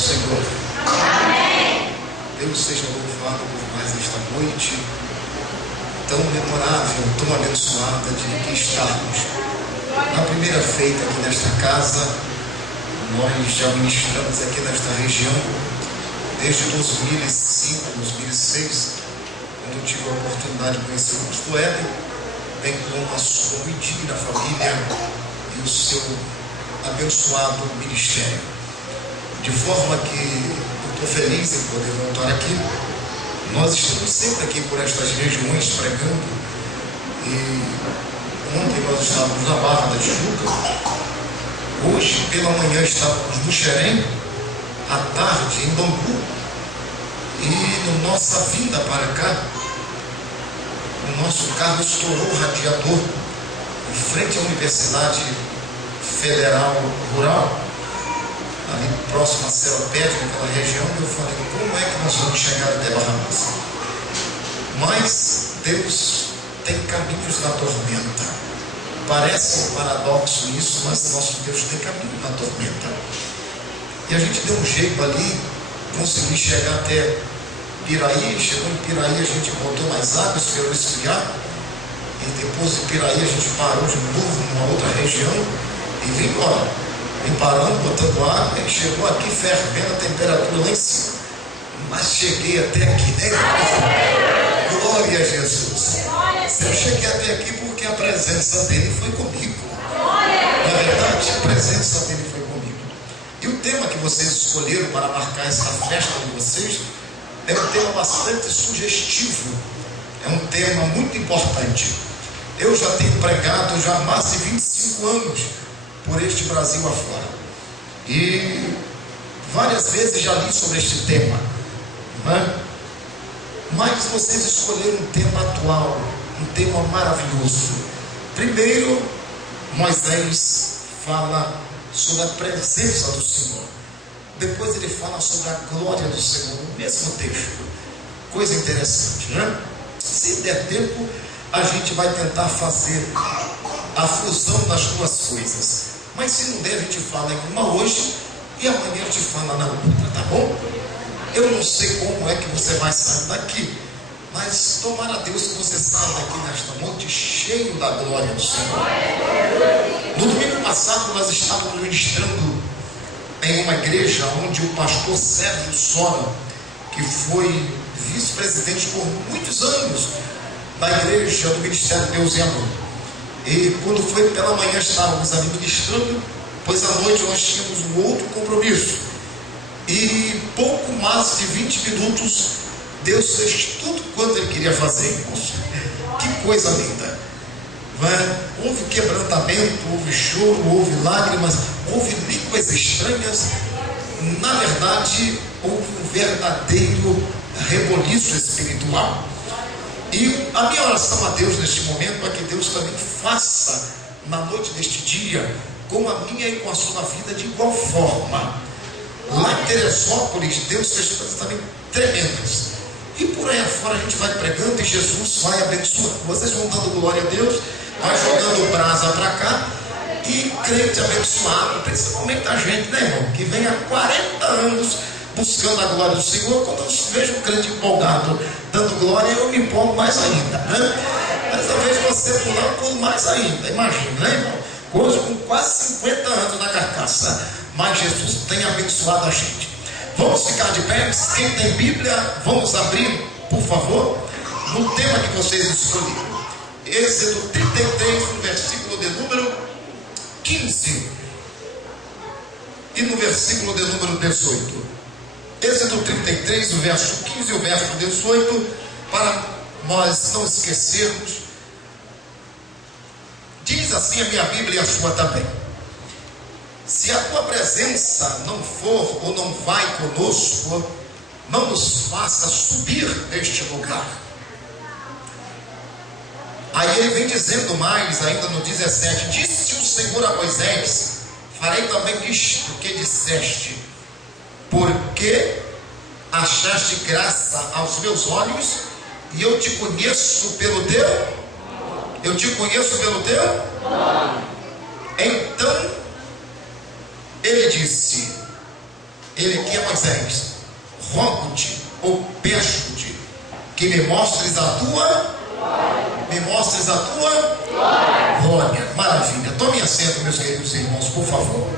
Senhor. Amém. Deus seja louvado por mais esta noite tão memorável, tão abençoada de aqui estarmos. Na primeira feita aqui nesta casa, nós já ministramos aqui nesta região desde 2005, 2006, quando eu tive a oportunidade de conhecer o pastor Hélio, bem como a sua Luidina, a família e o seu abençoado ministério. De forma que eu estou feliz em poder voltar aqui. Nós estamos sempre aqui por estas regiões pregando. E ontem nós estávamos na Barra da Tijuca. Hoje pela manhã estávamos no Xerém. À tarde em Bangu. E na nossa vinda para cá, o nosso carro estourou o radiador em frente à Universidade Federal Rural, ali próximo a Seropédica, naquela região. Eu falei, como é que nós vamos chegar até Barra Mansa? Mas Deus tem caminhos na tormenta. Parece um paradoxo isso, mas nosso Deus tem caminho na tormenta. E a gente deu um jeito ali, consegui chegar até Piraí. Chegou em Piraí, a gente botou mais água, esperou esfriar. E depois de Piraí a gente parou de novo numa outra região e vim embora. Vim parando, botando água, e chegou aqui fervendo a temperatura lá em cima. Mas cheguei até aqui, né? Glória a Jesus. Eu cheguei até aqui porque a presença dele foi comigo. Na verdade, a presença dele foi comigo. E o tema que vocês escolheram para marcar essa festa de vocês é um tema bastante sugestivo. É um tema muito importante. Eu já tenho pregado já há mais de 25 anos por este Brasil afora. E várias vezes já li sobre este tema, né? Mas vocês escolheram um tema atual, um tema maravilhoso. Primeiro, Moisés fala sobre a presença do Senhor. Depois ele fala sobre a glória do Senhor, no mesmo texto. Coisa interessante, né? Se der tempo, a gente vai tentar fazer a fusão das duas coisas. Mas se não der, a gente fala em uma hoje e amanhã a gente fala na outra, tá bom? Eu não sei como é que você vai sair daqui, mas tomara a Deus que você saia daqui nesta noite cheio da glória do Senhor. No domingo passado nós estávamos ministrando em uma igreja onde o pastor Sérgio Sora, que foi vice-presidente por muitos anos da igreja do Ministério Deus e Amor. E quando foi pela manhã estávamos ali ministrando, pois à noite nós tínhamos um outro compromisso. E pouco mais de 20 minutos Deus fez tudo quanto Ele queria fazer, irmãos. Que coisa linda! Houve quebrantamento, houve choro, houve lágrimas, houve línguas estranhas. Na verdade, houve um verdadeiro reboliço espiritual. E a minha oração a Deus neste momento é que Deus também faça na noite deste dia com a minha e com a sua vida de igual forma. Lá em Teresópolis, Deus fez coisas também tremendas. E por aí afora a gente vai pregando e Jesus vai abençoando. Vocês vão dando glória a Deus, vai jogando brasa para cá. E crente abençoado, principalmente a gente, né, irmão? Que vem há 40 anos buscando a glória do Senhor. Quando eu vejo um crente empolgado dando glória, eu me empolgo mais ainda, né? Mas eu vejo você pular, eu pulo mais ainda. Imagina, né, irmão? Hoje com quase 50 anos na carcaça, mas Jesus tem abençoado a gente. Vamos ficar de pé. Quem tem Bíblia, vamos abrir, por favor, no tema que vocês escolheram. Êxodo 33, no versículo de número 15 e no versículo de número 18. Êxodo 33, o verso 15 e o verso 18, para nós não esquecermos. Diz assim a minha Bíblia e a sua também: se a tua presença não for ou não vai conosco, não nos faça subir deste lugar. Aí ele vem dizendo mais, ainda no 17: disse o Senhor a Moisés: farei também isto que disseste, porque achaste graça aos meus olhos, e eu te conheço pelo teu. Eu te conheço pelo teu. Então ele disse: ele aqui é Moisés: rogo-te ou peço-te que me mostres a tua glória. Maravilha. Tome assento, meus queridos irmãos, por favor.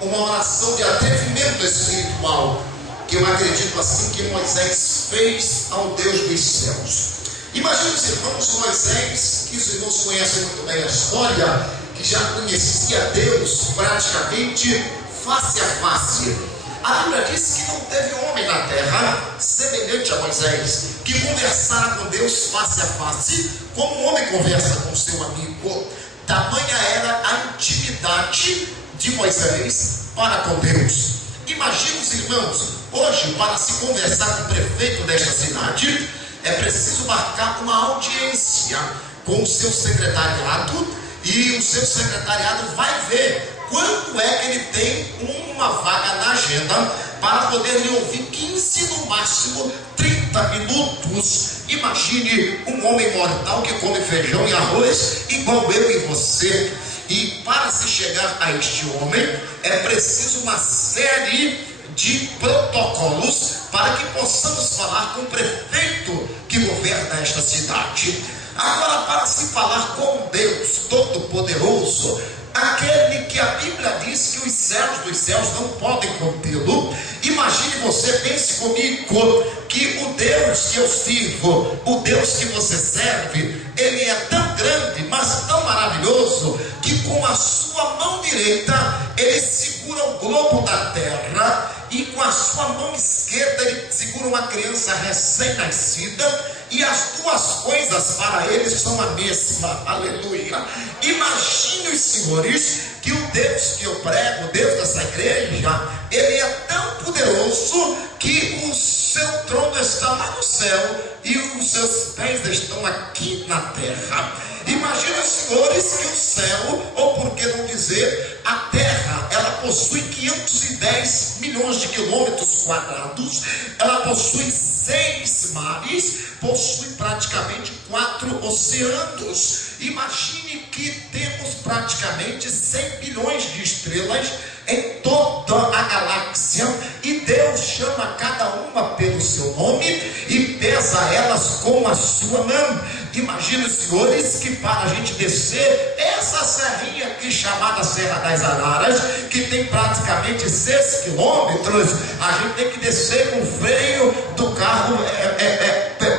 Uma oração de atrevimento espiritual, que eu acredito assim que Moisés fez ao Deus dos céus. Imagine os irmãos, Moisés, que os irmãos conhecem muito bem a história, que já conhecia Deus praticamente face a face. A Bíblia diz que não teve homem na terra semelhante a Moisés, que conversara com Deus face a face, como um homem conversa com seu amigo. Tamanha era a intimidade de Moisés para com Deus. Imagina os irmãos, hoje, para se conversar com o prefeito desta cidade, é preciso marcar uma audiência com o seu secretariado, e o seu secretariado vai ver quanto é que ele tem uma vaga na agenda para poder lhe ouvir 15, no máximo 30 minutos. Imagine um homem mortal que come feijão e arroz igual eu e você. E para se chegar a este homem é preciso uma série de protocolos para que possamos falar com o prefeito que governa esta cidade. Agora, para se falar com Deus Todo-Poderoso, aquele que a Bíblia diz que os céus dos céus não podem contê-lo, imagine você, pense comigo, que o Deus que eu sirvo, o Deus que você serve, ele é tão grande, mas tão maravilhoso, que com a sua mão direita ele segura o globo da terra, e com a sua mão esquerda ele segura uma criança recém-nascida, e as duas coisas para ele são a mesma. Aleluia. Imagine os senhores que o Deus que eu prego, o Deus dessa igreja, ele é tão poderoso que o seu trono está lá no céu e os seus pés estão aqui na terra. Imagina, senhores, que o céu, ou por que não dizer, a terra, ela possui 510 milhões de quilômetros quadrados, ela possui 6 mares, possui praticamente 4 oceanos. Imagine que temos praticamente 100 bilhões de estrelas em toda a galáxia, e Deus chama cada uma pelo seu nome e pesa elas com a sua mão. Imagina, senhores, que para a gente descer essa serrinha aqui chamada Serra das Araras, que tem praticamente 6 quilômetros, a gente tem que descer com o freio do carro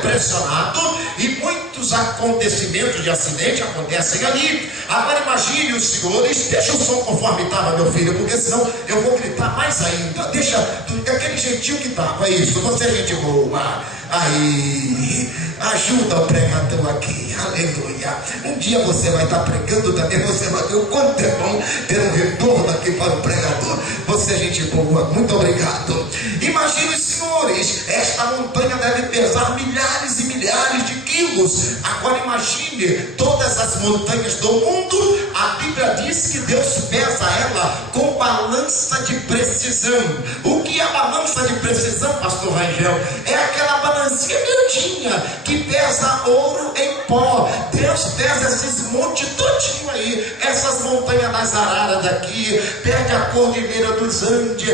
pressionado, e muitos acontecimentos de acidente acontecem ali. Agora imagine os senhores, deixa o som conforme estava, meu filho, porque senão eu vou gritar mais ainda. Deixa aquele jeitinho que estava, é isso, você é gente boa. Aí, ajuda o pregador aqui, aleluia. Um dia você vai estar pregando também, você vai ver o quanto é bom ter um retorno aqui para o pregador. Você é gente boa, muito obrigado. Imagine, senhores, esta montanha deve pesar milhares e milhares de quilos. Agora imagine todas as montanhas do mundo. A Bíblia diz que Deus pesa ela com balança de precisão. O que é balança de precisão, pastor Rangel? É aquela balancinha miudinha que pesa ouro em pó. Deus pesa esses montes todinho aí, essas montanhas das Araras daqui, pega a Cordilheira dos Andes,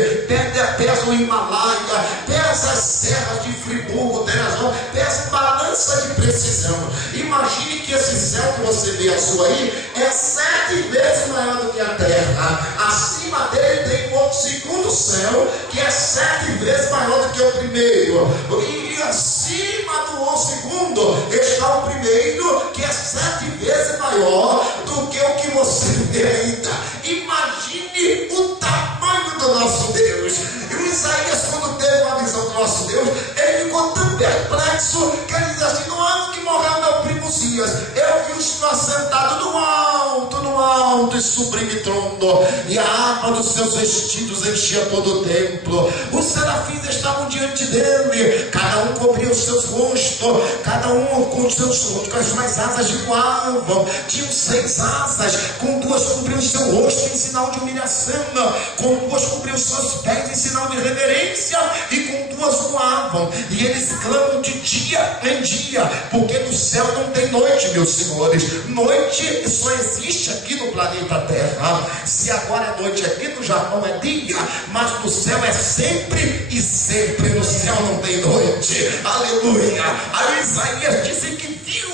pesa o Himalaia, pesa as serras de Friburgo, Teresópolis, pesa balança de precisão. Imagine que esse céu que você vê azul aí é 7 vezes maior do que a terra. Acima dele tem um outro segundo céu que é 7 vezes maior do que o primeiro, e acima do segundo está o primeiro, que é 7 vezes maior do que o que você vê ainda. Imagine o tamanho do nosso Deus. E o Isaías, quando teve uma visão do nosso Deus, ele ficou tão perplexo que ele diz assim: no ano que morreu meu primo Zias, eu vi o Senhor sentado no alto e sublime trono, e a arma dos seus vestidos enchia todo o templo. Os serafins estavam diante dele, cada um cobria os seus rostos, cada um com os seus rostos, com as suas asas de voavam. Tinham 6 asas, com 2 cobriam o seu rosto em sinal de humilhação, com 2 cobriam os seus pés em sinal de reverência, e com 2 voavam. E eles clamam de dia em dia, porque no céu não tem noite, meus senhores. Noite só existe aqui no planeta planeta Terra. Se agora é noite aqui no Japão é dia, mas no céu é sempre e sempre. No céu não tem noite. Aleluia. Aí Isaías disse que viu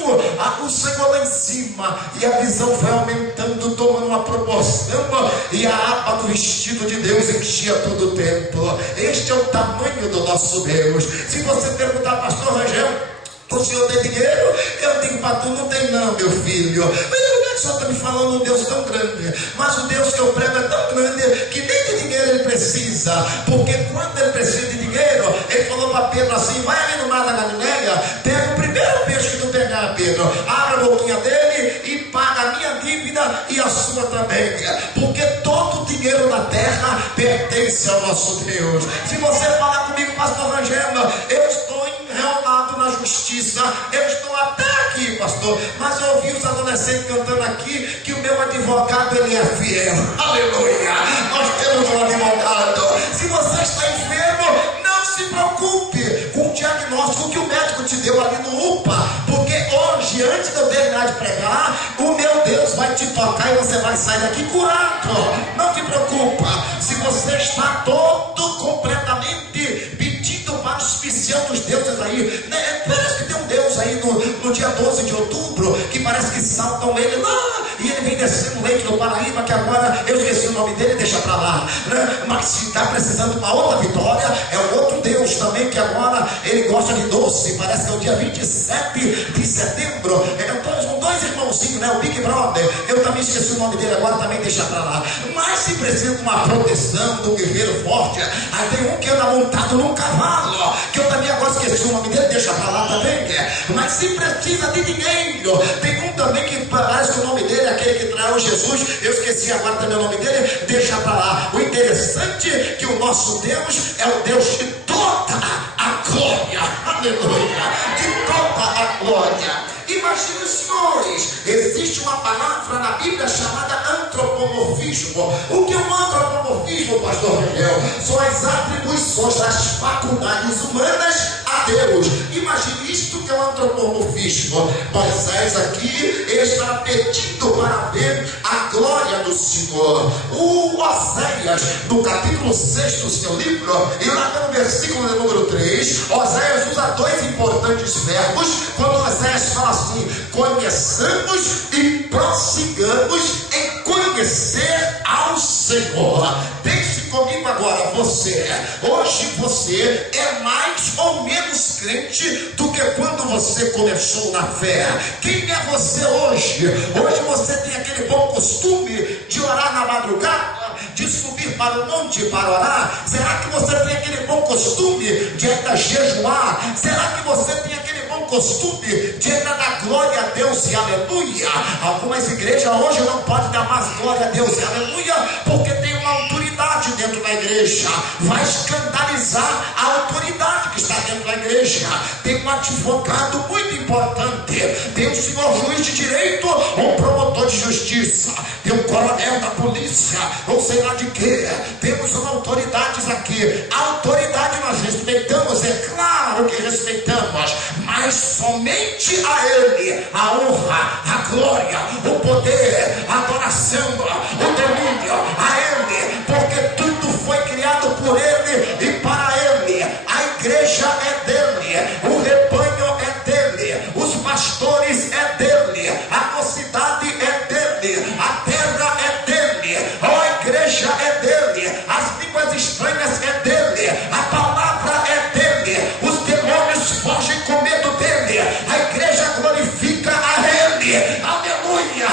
o Senhor lá em cima, e a visão foi aumentando, tomando uma proporção, e a aba do vestido de Deus enchia todo o templo. Este é o tamanho do nosso Deus. Se você perguntar, pastor Rangel, o senhor tem dinheiro? Eu digo para tu, não tem não, meu filho. Mas como é que o senhor está me falando um Deus tão grande? Mas o Deus que eu prego é tão grande que nem de dinheiro ele precisa. Porque quando ele precisa de dinheiro, ele falou para Pedro assim: vai ali no mar da Galileia, pega o primeiro peixe que tu pegar, Pedro, abre a boquinha dele e paga a minha dívida e a sua também. Porque todo o dinheiro da terra pertence ao nosso Deus. Se você falar comigo, pastor Rangel, eu estou enrolado na justiça, eu estou até aqui, pastor, mas eu ouvi os adolescentes cantando aqui que o meu advogado ele é fiel. Aleluia, nós temos um advogado. Se você está enfermo, não se preocupe com o diagnóstico que o médico te deu ali no UPA, porque hoje, antes de eu terminar de pregar, o meu Deus vai te tocar e você vai sair daqui curado. Não te preocupa. Se você está todo completamente pedindo para os dos deuses aí, né? Parece que tem um Deus aí no dia 12 de outubro, que parece que saltam ele lá, e ele vem descendo o leite do Paraíba, que agora eu esqueci o nome dele, deixa pra lá, né? Mas se está precisando de uma outra vitória, é um outro Deus também, que agora ele gosta de doce, parece que é o dia 27 de setembro, são dois irmãozinhos, né? O Big Brother, eu também esqueci o nome dele agora, também deixa pra lá. Mas se precisa de uma proteção, de um guerreiro forte, aí tem um que anda montado num cavalo, que eu também agora esqueci o nome dele, deixa pra lá também. Mas se precisa de dinheiro, tem um também que parece que o nome dele é aquele que traiu Jesus, eu esqueci agora também o nome dele, deixa pra lá. O interessante é que o nosso Deus é o Deus de toda a glória, aleluia, de toda a glória. Imagine, senhores, existe uma palavra na Bíblia chamada antropomorfismo. O que é um antropomorfismo, pastor Miguel? São as atribuições das faculdades humanas a Deus. Imagine isto que é um antropomorfismo. Moisés aqui está pedindo para ver a glória do Senhor. O Oséias, no capítulo 6 do seu livro, e lá no versículo de número 3, Oséias usa dois importantes verbos, quando Oséias fala assim: conheçamos e prossigamos em conhecer ao Senhor. Pense comigo agora, hoje você é mais ou menos crente do que quando você começou na fé. Quem é você hoje? Hoje você tem aquele bom costume de orar na madrugada, de subir para o monte para orar? Será que você tem aquele bom costume de ainda jejuar? Será que você tem aquele bom costume de ainda dar glória a Deus e aleluia? Algumas igrejas hoje não podem dar mais glória a Deus e aleluia, porque tem uma autoridade dentro da igreja, vai escandalizar a autoridade que está dentro da igreja. Tem um advogado muito importante, tem um senhor juiz de direito, um promotor de justiça, tem um coronel da polícia, ou sei lá de quê. Temos autoridades aqui. A autoridade nós respeitamos, é claro que respeitamos, mas somente a Ele a honra, a glória, o poder, a adoração, o domínio a Ele, porque tudo foi criado por Ele e para Ele. A igreja é dele, o rebanho é dele, os pastores é dele, a mocidade é dele, a terra é dele, a igreja é dele, as línguas estranhas é dele, a palavra é dele, os demônios fogem com medo dele, a igreja glorifica a Ele, aleluia.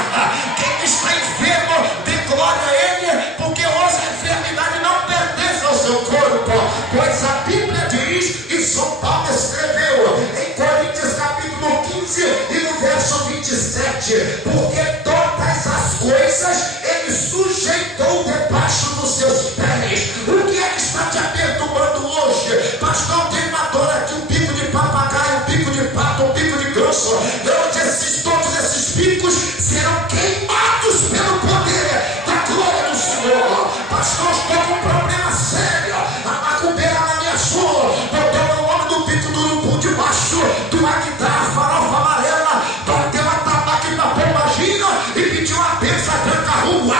Quem está enfermo, dê glória a Ele, porque hoje a enfermidade não pertence ao seu corpo, pois a Bíblia diz, e São Paulo escreveu em Coríntios capítulo 15 e no verso 27, porque todas as coisas Ele sujeitou debaixo dos seus pés. O que é que está te perturbando hoje? Pastor, tem uma dor aqui, um bico de papagaio, um bico de pato, um bico de grosso. Hoje todos esses bicos serão queimados pelo poder da glória do Senhor. Pastor, estou com um problema sério, a macumbeira na minha sua, botou o nome do bico do urubu debaixo de uma guitarra, farofa amarela, bateu a tabaco e uma pombagira e pediu a benção branca rua.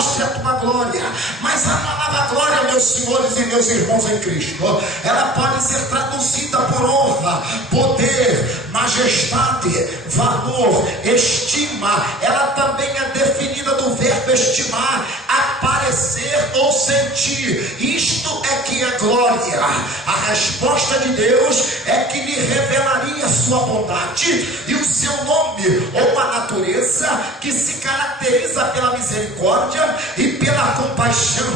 mostre a tua glória. Mas a palavra glória, meus senhores e meus irmãos em Cristo, ela pode ser traduzida por honra, poder, majestade, valor, estima. Ela também é definida do verbo estimar, aparecer ou sentir. Isto é que é glória. A resposta de Deus é que lhe revelaria sua bondade e o seu nome, ou a natureza que se caracteriza pela misericórdia e pela compaixão.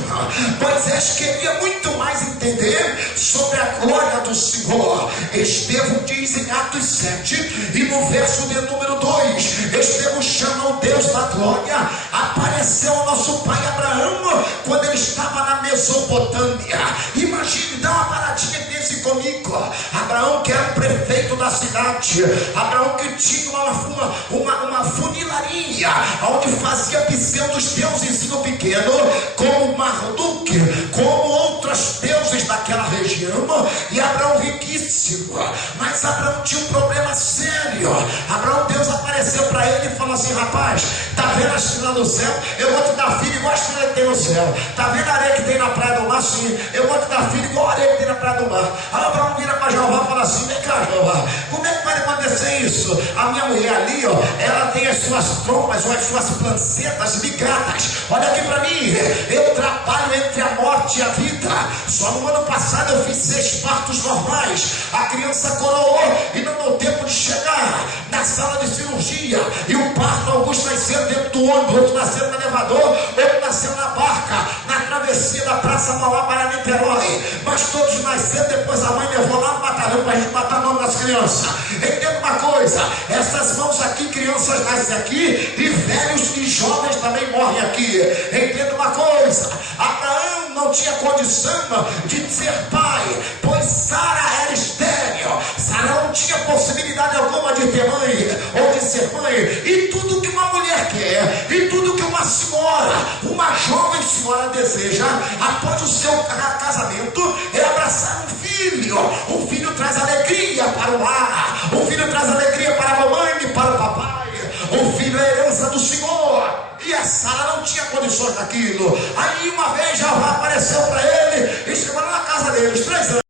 Moisés queria muito mais entender sobre a glória do Senhor. Estevão diz em Atos 7 e no verso de número 2, Estevão chama o Deus da glória. Apareceu ao nosso pai Abraão quando ele estava na Mesopotâmia. Imagine, dá uma paradinha e pense comigo. Abraão, que era o prefeito da cidade, Abraão que tinha uma funilaria onde fazia pseudos deuses no pequeno, como Marduk, como outros deuses daquela região. E Abraão riquíssimo, mas Abraão tinha um problema sério. Abraão, Deus apareceu para ele e falou assim: rapaz, tá vendo a estrela do céu? Eu vou te dar filho igual a estrela que tem no céu. Tá vendo a areia que tem na praia do mar? Sim, eu vou te dar filho igual a areia que tem na praia do mar. Aí Abraão vira para Jeová e fala assim: vem cá, Jeová, como é que vai acontecer isso? A minha mulher ali, ó, ela tem as suas trompas ou as suas plancetas ligadas. Olha aqui para mim, eu trabalho entre a morte e a vida. Só no ano passado eu fiz 6 partos normais. A criança coroou e não deu tempo de chegar na sala de cirurgia. E o parto, alguns nasceram dentro do ônibus, outros nasceram no elevador, outros nasceram na barca, na travessia da Praça Mauá para Niterói. Mas todos nasceram, depois a mãe levou lá no batalhão para a gente matar o nome das crianças. Entenda uma coisa, essas mãos aqui, crianças nascem aqui, e velhos e jovens também morrem aqui. Entenda uma coisa, Abraão não tinha condição de ser pai, pois Sara era estéril. Sara não tinha possibilidade alguma de ter mãe ou de ser mãe. E tudo que uma mulher quer, e tudo que uma senhora, uma jovem senhora deseja após o seu casamento, é abraçar um filho. Um filho traz alegria para o lar, um filho traz alegria para a mamãe e para o papai. O filho é herança do Senhor. E a Sara não tinha condições daquilo. Aí uma vez já apareceu para ele e chegou na casa dele, os 3 anos.